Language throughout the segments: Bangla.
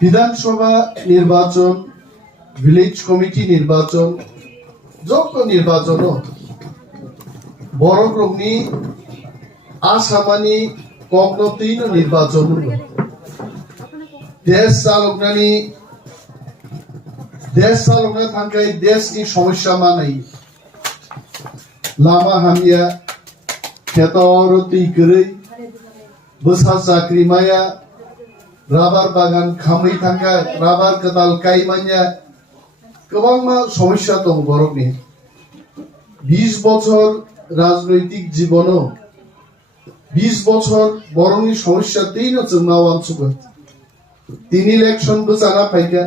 বিধানসভা নির্বাচন, ভিলেজ কমিটি নির্বাচন, যত নির্বাচন বড়গ্রমনি आसामानि कग्नोतीनो निर्वाचन देश चालकना थांखाय देशनि समस्या मानाय लामा हामिया खेतर तैगोरै बोसा चाकरि माया राबार बागान खामै थांखाय राबार कदाल गायमानिया गोबां समस्या दं बर'नि 20 বছর राजनैतिक जीवनो 20 বছর বরংনি সমস্যা তিন চুনাওয়ান সুগত তিন ইলেকশন বসানা ফাইকা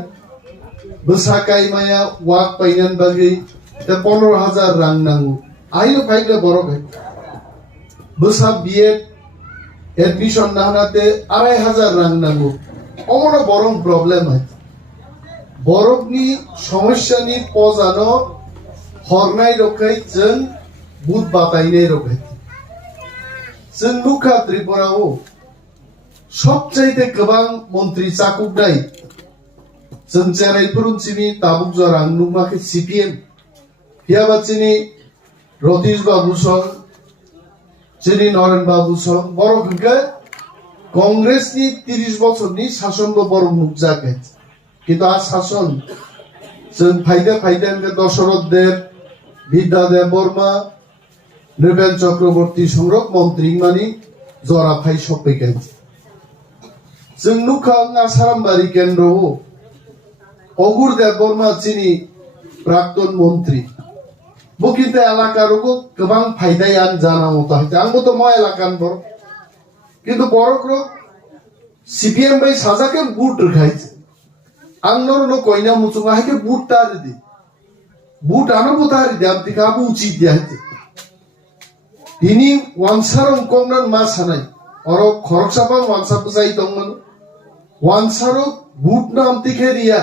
বসা কাইমায়া ওয়াক পাইনান বাগै তে 15000 রাং নাঙ্গু আইলো ফাইকা বড় ভাই বসা বিএড এডমিশন নাহানাতে 2500 রাং নাঙ্গু অমর বরং প্রবলেম হয় বরংনি সমস্যা নি পজানো হরনাই রখাই जों বুট বাতাইনাই রখাই जों नुखा त्रिपुराव सबचाइते गोबां मन्त्रि चाकुबनाय जों जेराइफोर ओनसोलनि दाबुकजरा नुमाखै CPM हियाबाचिनि रतीश बाबु सं जोंनि नरेन बाबु सं बर'खौ कंग्रेसनि 30 বছরनि शासनबो बर' नुजाखै किन्तु आ शासन जों फायदा दशरथ देव विद्यादेव बर्मा नृपेन चक्रवर्ती संरक मंत्री मानी जरा फाइ सफैगोन जों नुखा आसारामबारि केन्द्र अगुरदेव बर्मा चिनि प्राक्तन मंत्री बुकिते एलाकारको गोबां फायदायान जानांगौ ताहिते आंबो तो मा एलाकान बर किन्तु बर'खौ CPM बाय साजाके बुट रखाइছে आंनर न कइना मुचुङा हाके बुट तारिदि बुट आनो बुतारि दाबति काबु उचित दियाइते তিনি ওয়ানসারং কংনান মা সানাই অর খরকসাপান ওয়ানসাপ যাই দংমান ওয়ানসারক বুট নাম তিখে দিয়া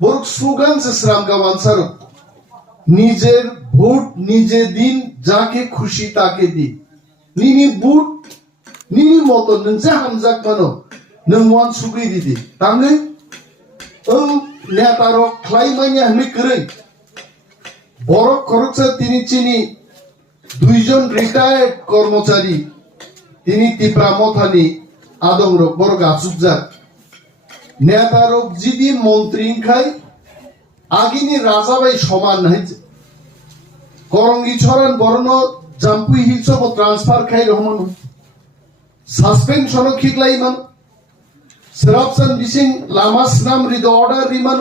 বরক স্লোগান সসরামগা ওয়ানসারক নিজের ভোট নিজে দিন যাকে খুশি তাকে দি নিনি বুট নিনি মত নংসে হামজাক মানো নং ওয়ান সুগি দিদি তাঙ্গে নেতারক খ্লাইমানি আমি কरै বরক খরকসা তিনি চিনি দুইজন রিটায়ার্ড কর্মচারী তিনি তিপ্রামথানি আদংরক বড় গাছুকজাক নেতারক জিদি মন্ত্রী খাই আগিনি রাজাবাই সমান নাইছে করঙ্গি ছরান বরণ জাম্পুই হিলসব ট্রান্সফার খাই রহমান সাসপেনশন খিকলাই মান সরাবসান বিসিং লামাস নাম রিদ অর্ডার রিমান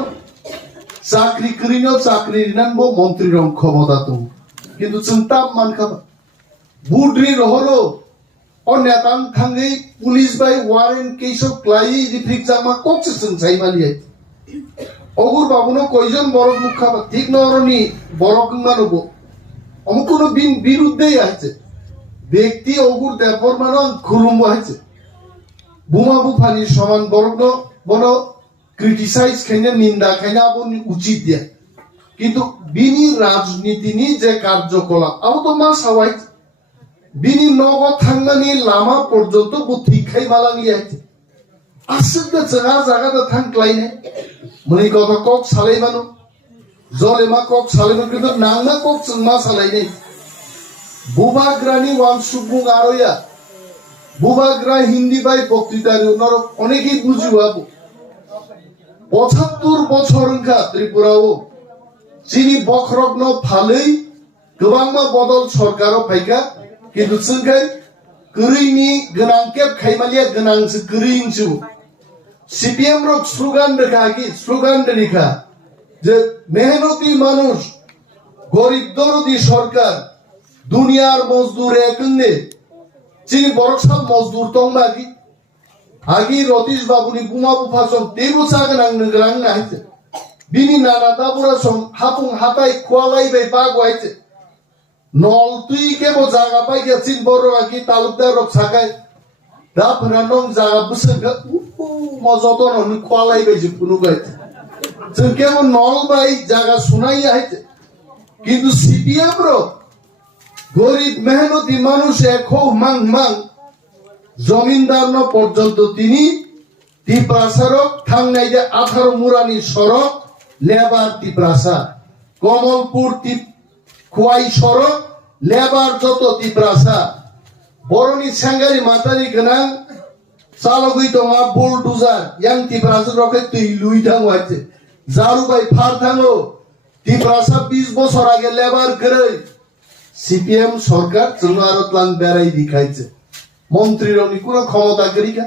চাকরি করিনো চাকরি রিনানবো মন্ত্রী রং ক্ষমতা তো কিন্তু চিন্তা মানখাবা বুডরি রহলো অন্যাতান থাঙ্গै পুলিশ বাই ওয়ারেন্ট কেসব ক্লাই রিফ্রিক জামা কক্সে जों সাইমালিয়াই অগুর বাবুনো কয়জন বড় মুখাবা ঠিক নরনি বড় কিমানবো অমকুনো বিরুদ্ধেই আছে ব্যক্তি অগুর দেবর মান খুলুম আছে বুমা বুফানি সমান বর্গ বড় ক্রিটিসাইজ খাইনা নিন্দা খাইনা আপনি উচিত দিয়া কিন্তু বিনি রাজনীতিনি যে কার্যকলাপ আবো তো মা সাওয়াই বিনি নগদ থাঙ্গানি লামা পর্যন্ত বুদ্ধি খাই মালাঙ্গি আছে আসলে জায়গা জায়গাতে থাকলাইনে মনি কথা কক সালাই মানো জলে মা কক সালাই মানো কিন্তু নাংনা কক মা সালাইনে বুবাগ্রানি ওয়ান সুবুং আরয়া বুবাগ্রা হিন্দি বাই বক্তৃতারি ওনার অনেকেই বুঝিবাবো 75 বছর কা ত্রিপুরাও চিনি বখরগ্ন ফাलै गोबांमा बदल सरकारो फाइका किन्तु जोंखाय गोरैनि गोनांकेब खायमालिया गोनांसो गोरैंसो CPM रक स्लोगान रेखाकि स्लोगान रेखा जे मेहनती মানুষ গরিব দরদি সরকার দুনিয়ার মজদুর একনে চিনি বরকসাল মজদুর তংবাগি আগি রতীশ বাবুনি বুমা বুফাসং তেবু সাগনাং নগ্রাং নাইছে বিনি নানা দাবুরা সং হাপুং হাতাই খোয়ালাই বাই বাগওয়াইছে নল তুই কেবো জায়গা পাই গেছিন বড় আগি তালুকদার রক সাকাই দা ফরানং জায়গা বুসেন মজতন নু খোয়ালাই বাই জিপুনু গাইছে जों কেবল নল বাই জায়গা শুনাই আইছে কিন্তু CPM র গরিব মেহনতি মানুষ এখো মাং মাং জমিনদার ন পর্যন্ত তিনি টিপ্রাসারক থাংনাই যে 18 মুরানি সড়ক লেবার টিপ্রাসা কমলপুর খুয়াই সড়ক লেবার যত টিপ্রাসা বরনি সাঙ্গারি মাতারি গোনাं চালগুই দङा बुलडुजार yang টিপ্রাসা রকে তুই লুই থাংওয়াইছে জারুবাই ফার থাঙো টিপ্রাসা 20 বছর আগে লেবার গরৈ সিপিএম সরকার জঙ্গারতলান বেড়াই দেখাইছে মন্ত্রীরনি কোন ক্ষমতা গরিকা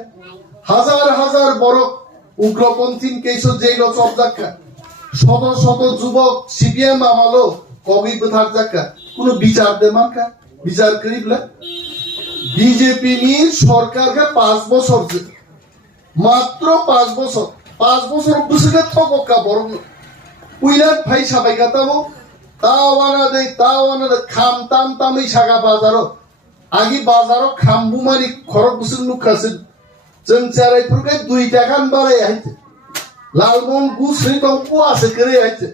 হাজার হাজার বড় উগ্রপন্থী কেইসো জেল চপজাক্কা শত শত যুবক সিপিএম আমালো কবি বথার জাক্কা কোন বিচার দেমানকা বিচার করিবলা বিজেপি নি সরকারকে 5 বছর মাত্র 5 বছর বুঝলে থককা বড় উইলার ভাই সাবাইকা তাবো তাওয়ানা দে খাম তাম তামই সাগা বাজারো আগে বাজারো খামবু মারি খরক বুসুন নুখাসিন जों चारायफोरखौ 2 টাকাन बाराय आइছে लालमोहन गुसरि दंपो আছে করে आइছে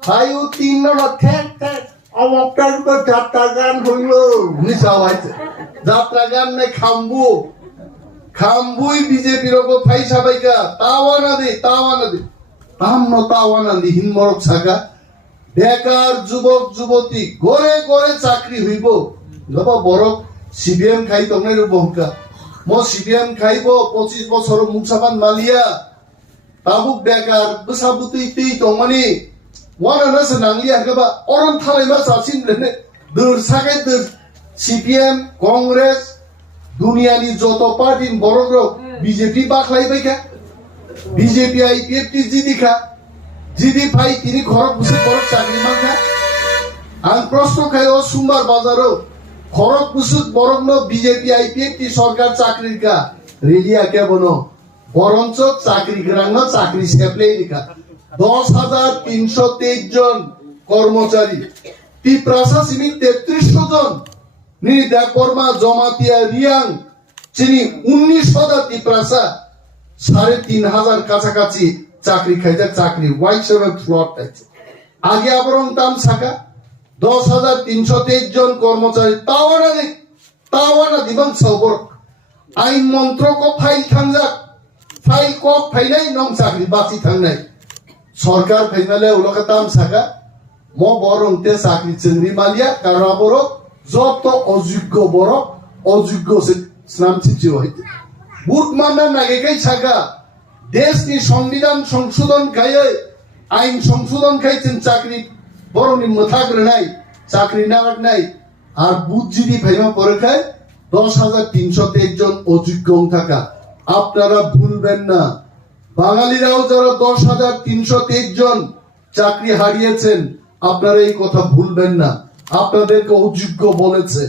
ভাইও 3 নট ঠেক ঠেক অবটার তো যাত্রা গান হইলো নিসাও আইছে যাত্রা গান নাই খামবুই বিজেপি রগো ফাই সাবাইকা তাওয়ানা দে তাওয়ানা দি হিনমরক ছাকা বেকার যুবক যুবতী ঘরে ঘরে চাকরি হইব লবা বড় সিবিএম খাই তংনাই বহকা মো সিপিএম খাইব 25 বছর মুখসাবান মালিয়া তাবুক বেকার বসাবুতি তি দংমানি ওয়ানা না নাংলিয়া গবা অরন থালাইমা সাসিন লেনে দর সাগাই দর সিপিএম কংগ্রেস দুনিয়ানি যত পার্টি বড় বিজেপি বাখলাইবাইকা বিজেপি আইপিএফটি জিদি ভাই তিনি খরক বুসে বড় চাকরি মানকা আন প্রশ্ন খাইও সোমবার বাজারও খরক বুসুত বরং বিজেপি আইপিএফটি সরকার চাকরির কা রেডিয়া কে বনো বরঞ্চ চাকরি গ্রাঙ্গ চাকরি সেপ্লাই নিকা 10,323 জন কর্মচারী টিপ্রাসা সিমি 3300 জন নি দেখবর্মা জমাতিয়া রিয়াং চিনি 19,000 টিপ্রাসা 3,500 কাছাকাছি চাকরি খাইতে চাকরি ওয়াই সেভে ফ্লট আছে আগে আবরং তাম ছাকা 10,323 জন কর্মচারী তাওয়ানা দিবাং সবর আইন মন্ত্রক ফাইল থাংজাক ফাইল কক ফাইনাই নং চাকরি বাঁচি থাংনাই সরকার ফাইনালে উলকা তাম ছাকা ম বরং তে চাকরি চেংরি মালিয়া কারণ বড় যত অযোগ্য স্নাম চিচি হইতে বুট মানা নাগেকাই ছাকা দেশনি সংবিধান সংশোধন খাইয়ে আইন সংশোধন খাইছেন চাকরি বরং মথাগ্রনাই চাকরি নাই আর বুঝজিদি ভাইমা পরীক্ষায় 10,323 জন অযোগ্য থাকা আপনারা ভুলবেন না বাঙালিরাও যারা 10,323 জন চাকরি হারিয়েছেন আপনারা এই কথা ভুলবেন না আপনাদেরকে অযোগ্য বলেছে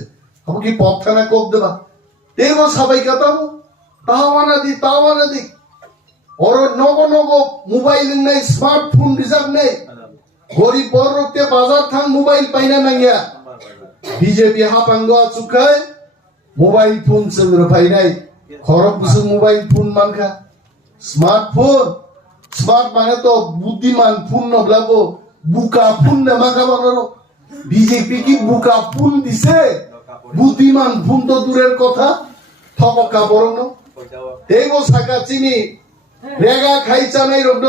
আমাকে কি পথখানা কোপ দেবা তেও সবাই কথা তাওয়ানা দি ওর নগ মোবাইল নাই স্মার্টফোন রিজার্ভ নেই গরিব বড়কে বাজার থান মোবাইল পাইনা নাঙ্গিয়া বিজেপি হাপাঙ্গ চুকায় মোবাইল ফোন চন্দ্র পাইনাই খরক বুসু মোবাইল ফোন মানখা স্মার্ট মানে তো বুদ্ধিমান ফোন নবলাবো বুকা ফোন নেমাকা বানানো বিজেপি কি বুকা ফোন দিছে বুদ্ধিমান ফোন তো দূরের কথা ঠকা বরং দেব সাকা চিনি রেগা খাইছা নাই রগ্ন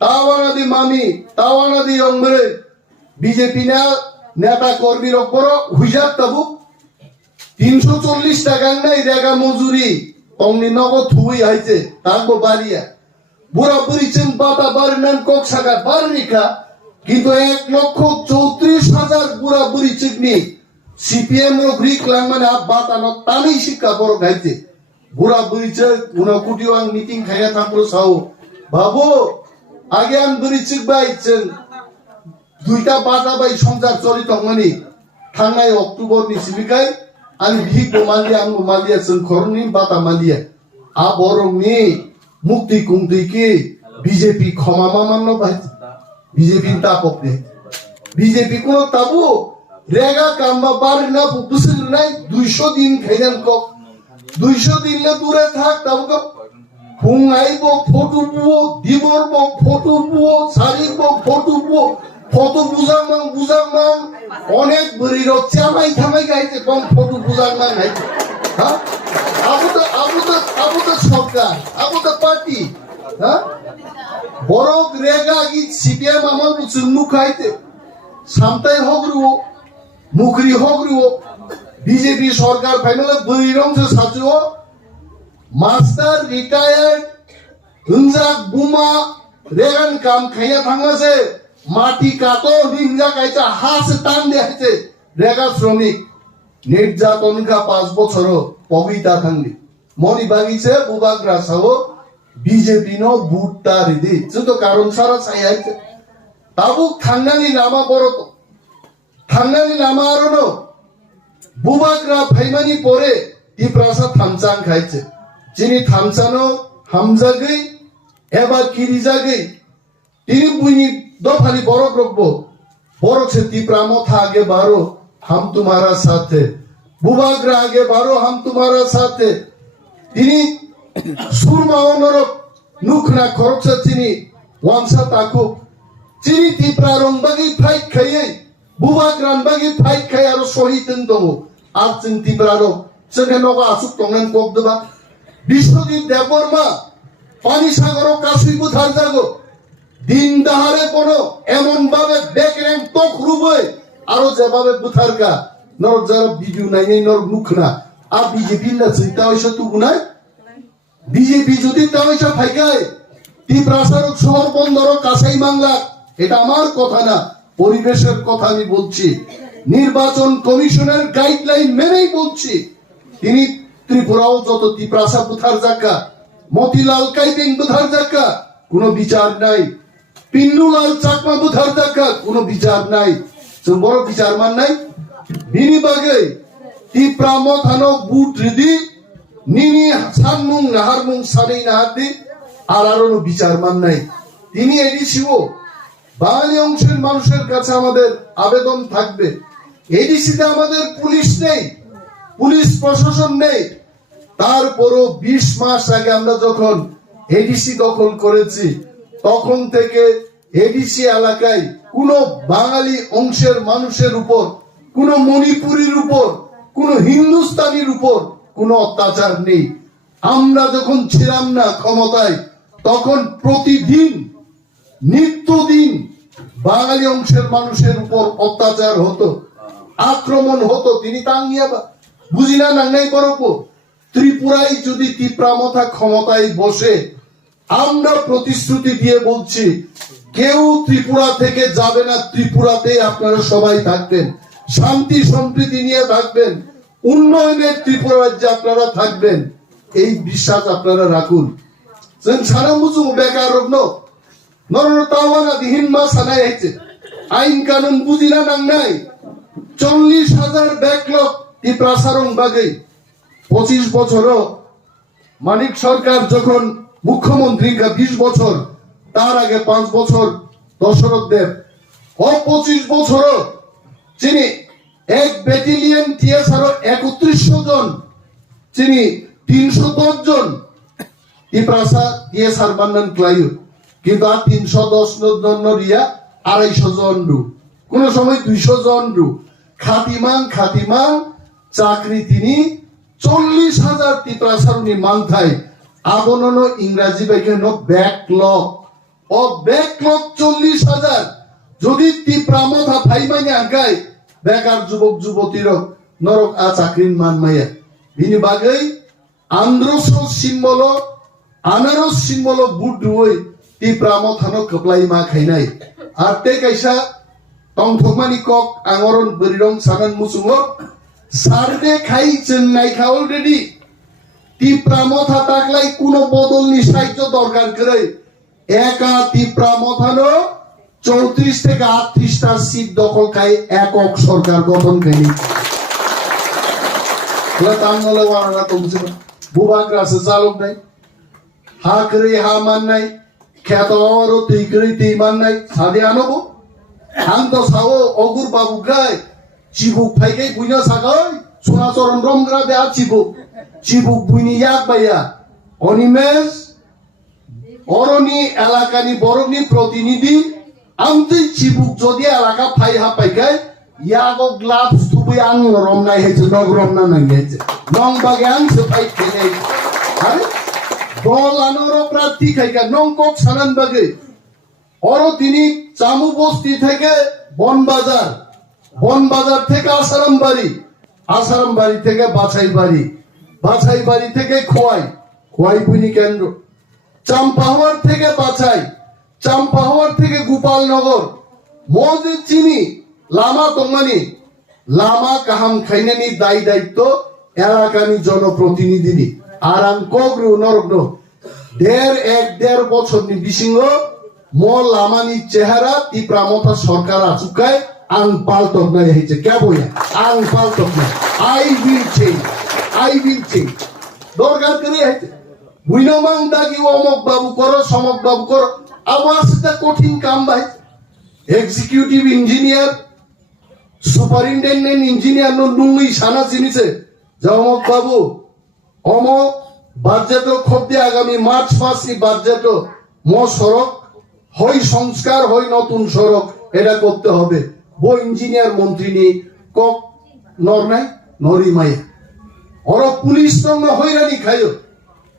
তাওয়ানা দি মামি তাওয়ানা দি অঙ্গরে বিজেপি না নেতা কর্মীর ওপর হুইজার তাবু 340 টাকা নাই রেগা মজুরি অমনি নগদ থুই আইছে তাগো বাড়িয়া বুড়া বুড়ি চিন বাতা বারনান কক সাগা বারনিকা কিন্তু 1,34,000 বুড়া বুড়ি চিকনি সিপিএম ও গ্রিক লাংমানে আপ বাতানো তানি শিক্ষা বড় গাইছে বুড়া বুড়ি চে 19 কোটি ওয়াং মিটিং খাইয়া থাকলো সাও বাবু আগে আন বুড়ি চিক বাইছেন দুইটা বাটা বাই সংসার চলিত মানি থানাই অক্টোবর নি সিবিকাই আমি ভিক মালিয়া जों খরনি বাতা মালিয়া আ বরং নি মুক্তি কুমতি কি বিজেপি ক্ষমা মান্য ভাই বিজেপি তাপক নে বিজেপি কোন তাবু রেগা কামবা বাড়ি না বুসিল নাই 200 দিন খাইজান ক 200 দিন না দূরে থাক তাবু ক ফুং আইবো ফটো বুও দিবরবো ফটো বুও সারিবো ফটো বুও ফটো বুজাং অনেক বড়ি রচ্চা মাই থামাই গাইতে কম ফটো বুজাং মান নাই হ্যাঁ আবুদা সরকার আবুদা পার্টি হ্যাঁ বড় রেগা গি সিপিএম আমার মুখ খাইতে সামতাই হগরুও মুখরি হগরুও বিজেপি সরকার ফাইনালে বৈরংস সাজুও মাস্টার রিটায়ার্ড হিংজাক বুমা রেগান কাম খাইয়া থাঙ্গাছে মাটি কাটো হিংজা কাইছা হাসে টান দেখাইছে রেগা শ্রমিক নির্যাতন কা 5 বছর পবিতা থাঙ্গি মনি বাগিছে বুবাগ্রা সাও বিজেপি নো বুটটা রিদি যতো কারণ সারা সাইয়াইছে তাবু থাঙ্গানি লামা বড়তো থাঙ্গানি লামা আরনো বুবাগ্রা ফাইমানি পরে টিপ্রাসা থামচাং খাইছে যিনি থামচানো হামজাগৈ এবা কিরিজাগৈ তিনি বুইনি দফালি বড় গ্রব্য বড় সে টিপ্রামো থা আগে বারো हम तुम्हारा साथ है बुबाग्रा आगे बारो हम तुम्हारा साथ है তিনি সুরমা অনরক নুখনা খরকসা চিনি ওয়াংসা তাকু চিনি টিপ্রারং বাগি ফাইট খাইয়ে বুবাগ্রান বাগি ফাইট খাই আরো শহীদ দङ আর চিন টিপ্রারো जोंहा नगा आसुक तंगनान কক দেবা বিশ্বজিৎ দেববর্মা পানি সাগর কাশুই বুথার জাগো দিন দাহারে কোনো এমন ভাবে ব্যাকরেন তক রুবে আরো যেভাবে বুথারকা নর যারা ভিডিও নাই নর মুখনা আর বিজেপি না চিন্তা হইছে তুগু নাই বিজেপি যদি তাওইসা ফাইকায় টিপ্রাসারক শহর বন্দর কাছাই বাংলা এটা আমার কথা না পরিবেশের কথা আমি বলছি নির্বাচন কমিশনের গাইডলাইন মেনেই বলছি তিনি ত্রিপুরাও যত টিপ্রাসা বুথার জায়গা মতিলাল কাইপিং বুথার জায়গা কোনো বিচার নাই পিন্নুলাল চাকমা বুথার জায়গা কোনো বিচার নাই বড় বিচার মান নাই বিনি বাগে টিপ্রামো থানো বুট রিদি নিনি সানমুং নাহারমুং সানেই নাহাদি আর আরো বিচার মান নাই তিনি এডিসিও বাঙালি অংশের মানুষের কাছে আমাদের আবেদন থাকবে এডিসিতে আমাদের পুলিশ নেই পুলিশ প্রশাসন নেই তারপরও 20 মাস আগে আমরা যখন এডিসি দখল করেছি তখন থেকে এডিসি এলাকায় কোন বাঙালি অংশের মানুষের উপর কোন মণিপুরীর উপর কোন হিন্দুস্তানির উপর কোন অত্যাচার নেই আমরা যখন ছিলাম না ক্ষমতায় তখন প্রতিদিন নিত্যদিন বাঙালি অংশের মানুষের উপর অত্যাচার হতো আক্রমণ হতো তিনি তাঙ্গিয়া বুঝি না নাঙ্গাই বরফ ত্রিপুরায় যদি টিপ্রামথা ক্ষমতায় বসে আমরা প্রতিশ্রুতি দিয়ে বলছি কেউ ত্রিপুরা থেকে যাবে না ত্রিপুরাতে আপনারা সবাই থাকবেন শান্তি সম্প্রীতি নিয়ে থাকবেন উন্নয়নের ত্রিপুরা রাজ্যে আপনারা থাকবেন এই বিশ্বাস আপনারা রাখুন সারা মুসুম বেকার রগ্ন নরন তাওয়ানা দিহিন মা সানাই হয়েছে আইন কানুন বুঝি না নাঙ্গাই 40,000 ব্যাকলগ টিপ্রাসারং বাগে 25 বছর মানিক সরকার যখন মুখ্যমন্ত্রী 20 বছর তার আগে 5 বছর দশরথ দেব ও 25 বছর যিনি এক ব্যাটালিয়ন টিএসআর 3100 জন যিনি 310 জন টিপ্রাসা টিএসআর বান্নান ক্লাইও কিন্তু আর 310 জন রিয়া 250 জন রু কোন সময় 200 জন রু খাতিমাং চাকরি তিনি 40,000 টিপ্রাসারনি মানথায় আগনন ইংরাজি বাইকেন ব্যাকলগ ও ব্যাকলগ 40,000 যদি টিপ্রামথা ফাইমাইনে আগায় বেকার যুবক যুবতীর নরক আ চাকরিন মান মাইয়া বিনি বাগৈ আন্দ্রস সিম্বল আনারস সিম্বল বুট দুই টিপ্রামথানো কপ্লাই মা খাইনাই আর তে কাইসা টংথকমানি কক আঙরন বরিরং সানান মুসুমো সারদে খাই চেন্নাই খা অলরেডি টিপ্রামথা তাকলাই কোনো বদলনি সাহায্য দরকার করে একা টিপ্রামথানো 34 থেকে 38টা সিট দখল খাই একক সরকার গঠন খাইনি তামনলে ওয়ানা তুমছে বুবাগ্রাসে চালক নাই হা করে হা মান নাই খ্যাতরও তুই করে তুই মান নাই সাদে আনবো আন তো সাও অগুর বাবু গায় চিবুক ফাইকে বুইনা সাগাই সোনাচরণ রমগ্রা দেয়া চিবুক বুইনি ইয়াক বাইয়া অনিমেষ অরণি এলাকানি বরণি প্রতিনিধি আমতে চিবুক যদি এলাকা phi Ha পাইকায় yago gloves tubuy ang rom na hece nog rom na nang hece nong bagyang sepai kene are dol anoro প্রার্থী খাইকা নং কক সানান বাগে ওর তিনি চামু বস্তি থেকে বনবাজার থেকে আসারাম বাড়ি থেকে বাছাই বাড়ি থেকে খোয়াই পুনি কেন্দ্র চাম্পাহাওয়ার থেকে চাম্পাহাওয়ার থেকে গোপালনগর মসজিদ চিনি লামা তঙ্গানি লামা কাহাম খাইনানি দায়িত্ব এলাকানি জনপ্রতিনিধি আর আং কগ্র নরগ্ন দেড় বছর নি বিসিংহ ম লামানি চেহারা তিপ্রামতা সরকার আচুকায় আং পাল্টক নাই হইছে কে বইয়া আং পাল্টক না আই উইল চেঞ্জ দরকার করে হইছে বুইনমাং দাগি অমক বাবু করো সমক বাবু করো আমার সাথে কঠিন কাম ভাই executive engineer superintendent engineer Nungi সানা চিনিছে যে অমক বাবু অমক বাজেট খদ্দে আগামী মার্চ মাসে বাজেট ম সড়ক হই সংস্কার হই নতুন সড়ক এটা করতে হবে বো ইঞ্জিনিয়ার মন্ত্রী নি কক নরনাই নরিমাই ওর পুলিশ সঙ্গে হইরানি খাইও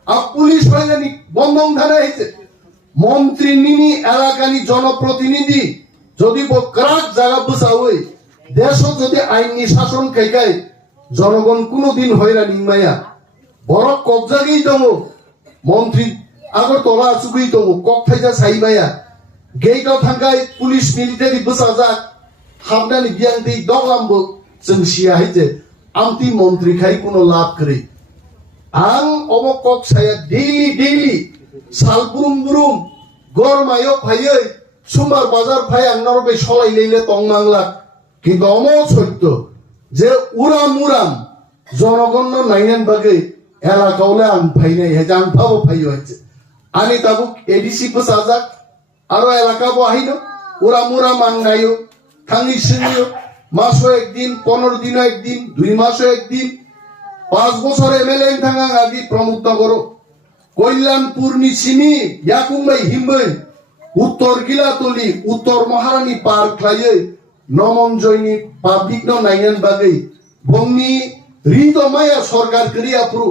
আর পুলিশ হইরানি বন্ধন ধারা হয়েছে মন্ত্রী নিনি এলাকানি জনপ্রতিনিধি যদি ক্রাক জায়গা বসা হই দেশ যদি আইনি শাসন খাইকায় জনগণ কোনদিন হইরানি মাইয়া বড় কবজাগেই দমো মন্ত্রী আগর তোলা চুকুই দমো কক থাইজা সাইমাইয়া গেইটাও থাঙ্গাই পুলিশ মিলিটারি বসা যাক হামনানি गियान दै दगलामबो जों सिया हइजे आमति मन्त्रि खाइ कोनो लाभ करे आं अमक कक साया डेली सालबुरुम गरमायो फायै सुमार बाजार फाय आंनार बे सलाय लैले तंमांला किन्तु अमक सत्य जे उराम জনগণ নাইনেন বাগে এলাকাওলে আং ফাইনাই হেজা আং ফাবো ফাইयो হইছে আনি তাবুক এডিসি বসা যাক আরো এলাকা বহাইনো উরাম আং নাইও থাঙ্গি সিনিও মাসও একদিন 15 দিনও একদিন 2 মাসও একদিন 5 বছর এমএলএ থাঙ্গা আদি প্রমুক্ত করো কল্যাণপুর নি সিনি ইয়াকুমবাই হিমবাই উত্তর গিলাতলি উত্তর মহারানী পার্ক লাইয়ে নমনজয়নি পাবলিক ন নাইনেন বাগে বংনি রিদমায়া সরকার করিয়া পুরো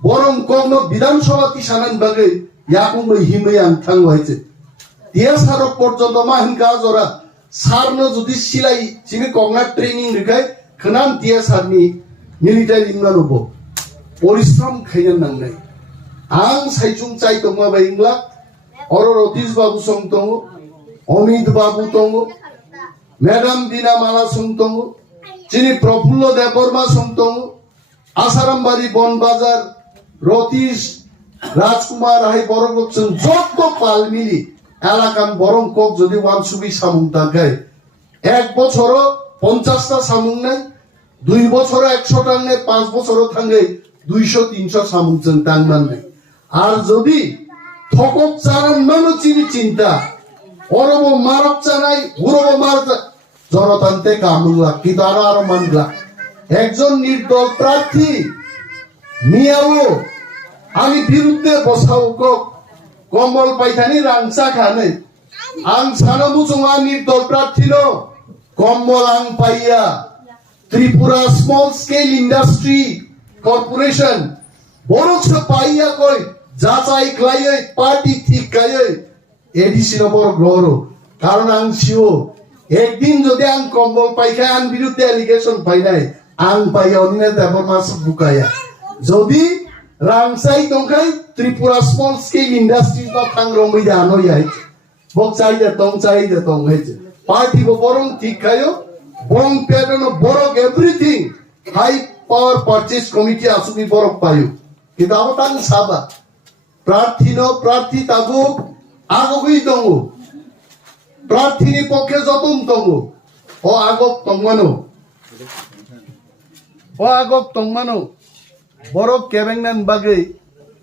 বরং কগ্ন বিধানসভা তিসানান বাগে ইয়াকুমবাই হিমবাই আং থাঙ্গ হইছে তিয়া সারক পর্যন্ত মাহিনকা জরা সারনো যদি সিলাই চিমি কগনা ট্রেনিং রিখাই খনান তিয়া সারনি মিলিটারি ইংলানব পরিশ্রম খাইনা নাংনাই আং সাইচুং চাই তংমা বাইংলা or Ratish Babu song Tang Amit Babu Tang madam Veena Mala song তং চিনি প্রফুল্ল দেববর্মা সং তং আসারামবাড়ি বনবাজার রতীশ রাজকুমার হাই বড়লোক যত পাল মিলি এলাকান বরং কক যদি 100 সামুং থাকায় 1 বছরও 50টা সামুং নাই 2 বছরও 100 টাং নাই 5 বছরও থাঙ্গে 200-300 সামুং जों টাংমান নাই আর যদি থকক চারান মানো চিন্তা অরব মারক চানাই গুরব মার জনতান্তে কামুলা কিন্তু আরো মানলা একজন নির্দল প্রার্থী মিয়াও আমি বিরুদ্ধে বসাও কক কম্বল পাইথানি রাংসা খানে আং সানো মুসুমা নির্দল প্রার্থী নো কম্বল আং পাইয়া Tripura small scale industry corporation বড়ছ পাইয়া কই যাচাই ক্লাইয়ে পার্টি ঠিক কায়ে এডিসি নম্বর গ্রহণ কারণ আং শিও একদিন যদি আং কম্বল পাইখায় আং বিরুদ্ধে অ্যালিগেশন পাই নাই আং পাইয়া অনিনা দেবর মাস বুকায়া যদি রাংসাই তংখাই ত্রিপুরা স্মল স্কেল ইন্ডাস্ট্রি তো থাংরম বইদা আনই আই বক চাইদা তং হইছে পার্টি বরং ঠিক খায়ো বং পেডনো বড় everything high power purchase committee আসুনি বড় পায়ো কিন্তু আমতাং সাবা প্রার্থী তাগো আগবই দঙ্গ প্রার্থীনি পক্ষে যতন দঙ্গ ও আগক তংমানো বড় কেবেংনান বাগে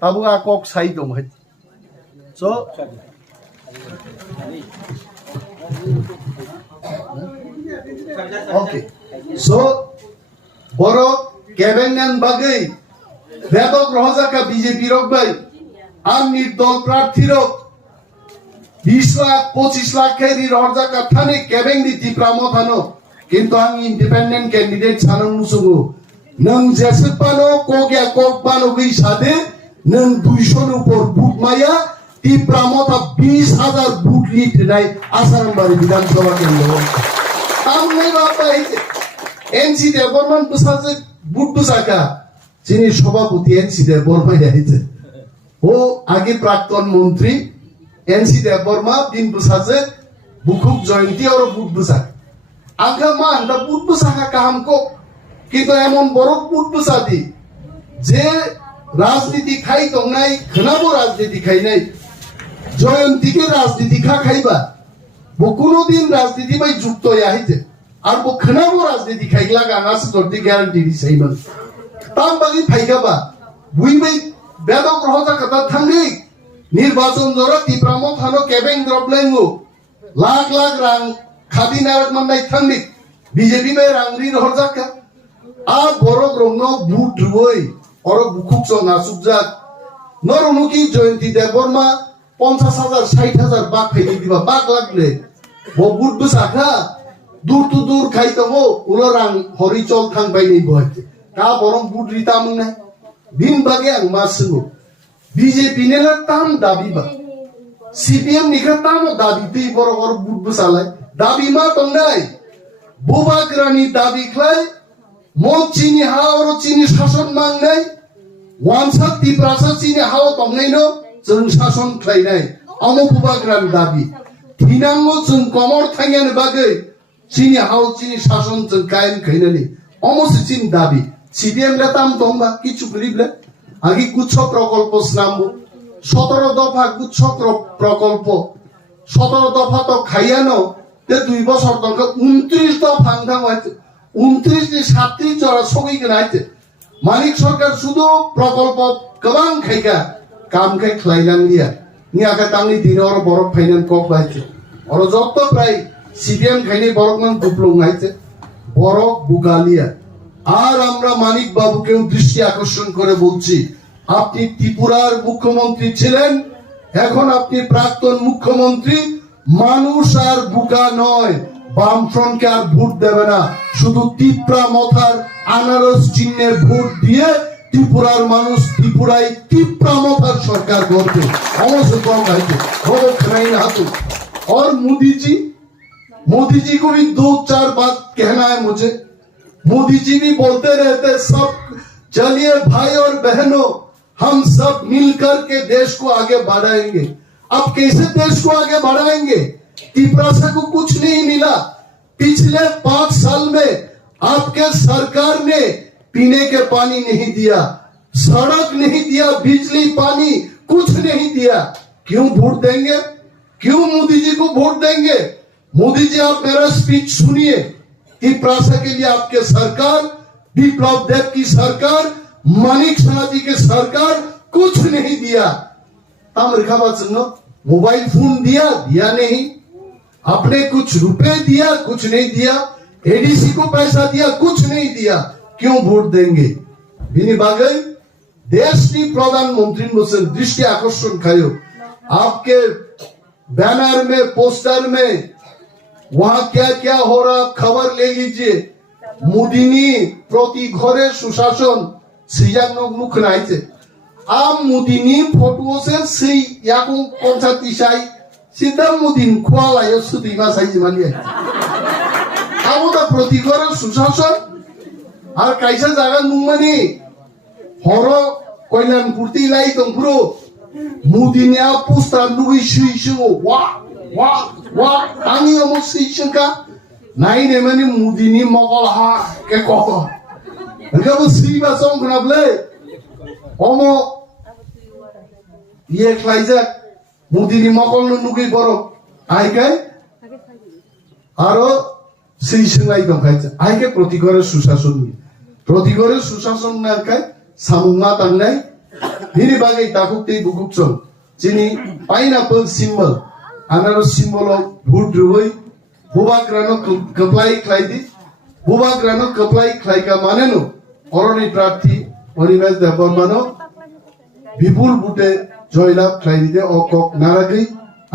তাবু আকক সাই দং হয় সো ওকে সো বড় কেবেংনান বাগে বেদক রহজাকা বিজেপি রক ভাই আর নির্দল প্রার্থী রক 20 লাখ 25 লাখ এর রহজাকা থানে কেবেং নীতি প্রামথানো কিন্তু ang independent candidate sanang musugo nang jesepano kogya kokbano gui sade nang 200 উপর বুট মাইয়া তি প্রামতা 20,000 বুট লিট নাই আসারামবাড়ি বিধানসভা কেন্দ্র আমনে বাপাই এনসি দেববর্মন প্রসাদে বুট বসাকা যিনি সভাপতি এনসি দেববর্মা আইছে ও আগে প্রাক্তন মন্ত্রী এনসি দেববর্মা দিন প্রসাদে বুকুক জয়ন্তী আর বুট বসাক আঙ্কা মা আন্দা বুট বসাকা কাহামকো কিন্তু এমন বড় বুট বসাদি যে রাজনীতি খাই তো নাই খনাবো রাজনীতি খাই নাই জয়ন্তীকে রাজনীতি খাইবা বো কোনদিন রাজনীতি বাই যুক্ত হইছে আর বো খনাবো রাজনীতি খাইলা গাঙাস তোরদি গ্যারান্টি দিছাই মান তাম বাগি ফাইগাবা বুই বাই বেদক রহজা কথা থাঙ্গি নির্বাচন জরা তিপ্রামো থানো কেবেং দ্রবলেঙ্গো লাখ লাখ রাং খাদি নারক মান্নাই থাঙ্গি বিজেপি বাই রাংরি রহজাকা আ বড় গ্রহণ বুট রুই और बुकुक सो नासुकजाक नरमुखी जयंती देवबर्मा 50,000 60,000 बाग खाई दिबा बाग लागले बो बुट बसाखा दूर तो दूर खाई तो हो उलरां हरिचल थां बायनि बहते का बरम बुट रिता मंगना बिन बागे आं मासुगो बीजेपी ने ला ताम दाबी बा सीपीएम निखा ताम दाबी ती बर बुट बसालाय दाबी मा तंगाय बोबाग्रानी दाबी खलाय মন চিনি হাওর চিনি শাসন মাংনাই ওয়ানসা তিপ্রাসা চিনি হাও তংনাইনো जों শাসন খাইনাই আমপুবাগ্রাম দাবি থিনাঙ্গো जों কমর থাঙ্গান বাগै চিনি হাও চিনি শাসন जों কায়েম খাইনানি অমস চিন দাবি সিপিএম রা তাম তংবা কিছু করিবলে আগে গুচ্ছ প্রকল্প নামবো 17 দফা গুচ্ছ প্রকল্প 17 দফা তো খাইয়ানো তে 2 বছর তংকা 29 দফা ভাঙা হইছে 29 নি 37 জরা সগই গনাইতে মানিক সরকার শুধু প্রকল্প গবাং খাইকা কাম খাই খলাইলাং দিয়া নিয়াকা তাংনি দিনর বরফ ফাইনাল কক বাইতে আর যত প্রায় সিপিএম খাইনি বরফ মান দুপলং আইতে বরফ বুগালিয়া আর আমরা মানিক বাবুকে দৃষ্টি আকর্ষণ করে বলছি আপনি ত্রিপুরার মুখ্যমন্ত্রী ছিলেন এখন আপনি প্রাক্তন মুখ্যমন্ত্রী মানুষ আর বুকা নয় বামফ্রন্টকে আর ভোট দেবে না শুধু ত্রিপুরা মথার আনারস চিহ্নের ভোট দিয়ে ত্রিপুরার মানুষ ত্রিপুরায় ত্রিপুরা মথার সরকার করবে অবশ্য কম আছে খবর খাই না হাতু और मोदी जी को भी 2-4 बात कहना है मुझे मोदी जी भी बोलते रहते सब चलिए भाई और बहनों हम सब मिलकर के देश को आगे बढ़ाएंगे अब कैसे देश को आगे बढ़ाएंगे त्रिपुरा को कुछ नहीं मिला पिछले 5 साल में आपके सरकार ने पीने के पानी नहीं दिया सड़क नहीं दिया बिजली पानी कुछ नहीं दिया क्यों वोट देंगे क्यों मोदी जी को वोट देंगे मोदी जी आप मेरा स्पीच सुनिए त्रिपुरा के लिए आपके सरकार विप्लव देव की सरकार मानिक शाह जी की सरकार कुछ नहीं दिया मोबाइल फोन दिया नहीं आपने कुछ रुपए दिया कुछ नहीं दिया एडीसी को पैसा दिया कुछ नहीं दिया क्यों वोट देंगे बिनी बागई देश की प्रधानमंत्री से दृष्टि आकर्षण खायो आपके बैनर में पोस्टर में वहां क्या क्या हो रहा खबर ले लीजिए मोदीनी प्रति घरे सुशासन सृजन मुख नाइছে आम मोदीनी फोटो से সেই याकू पंचायती साई সিদ্ধাম মুদিন খোয়ালায় সুদিমা সাইজ মালিয়া আমোদা প্রতিঘর সুশাসন আর কাইসা জায়গা নুমানি হর কইলান পুরতি লাই তংপুরো মুদিনিয়া পুস্তা নুই সুইসু ওয়া ওয়া ওয়া আমি অম সুইসুকা নাই নে মানে মুদিনি মগল হা কে কহ এগা সিবা সং খনাবলে অম ইয়ে খাইজা মুদিনি মকল নুগি বড় আইকাই আরো সেই সঙ্গাই দখাইছে আইকে প্রতিঘরে সুশাসন নারকাই সামুমা তান্নাই বিনি বাগে তাকুকতেই বুকুকচন যিনি পাইনাপল সিম্বল আনারস সিম্বল ভোট রুই বুবাগ্রানো কপ্লাই খাইদি বুবাগ্রানো কপ্লাই খাইকা মানেনো অরণি প্রার্থী অনিমেষ দেববর্মানো বিপুল বুটে জয়লাভ খাইদিতে অকক নারাগৈ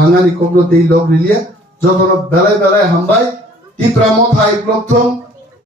আঙানি কগ্রতেই লগ রিলিয়া যতন বেলায় বেলায় হামবাই ti pramot hai blok thong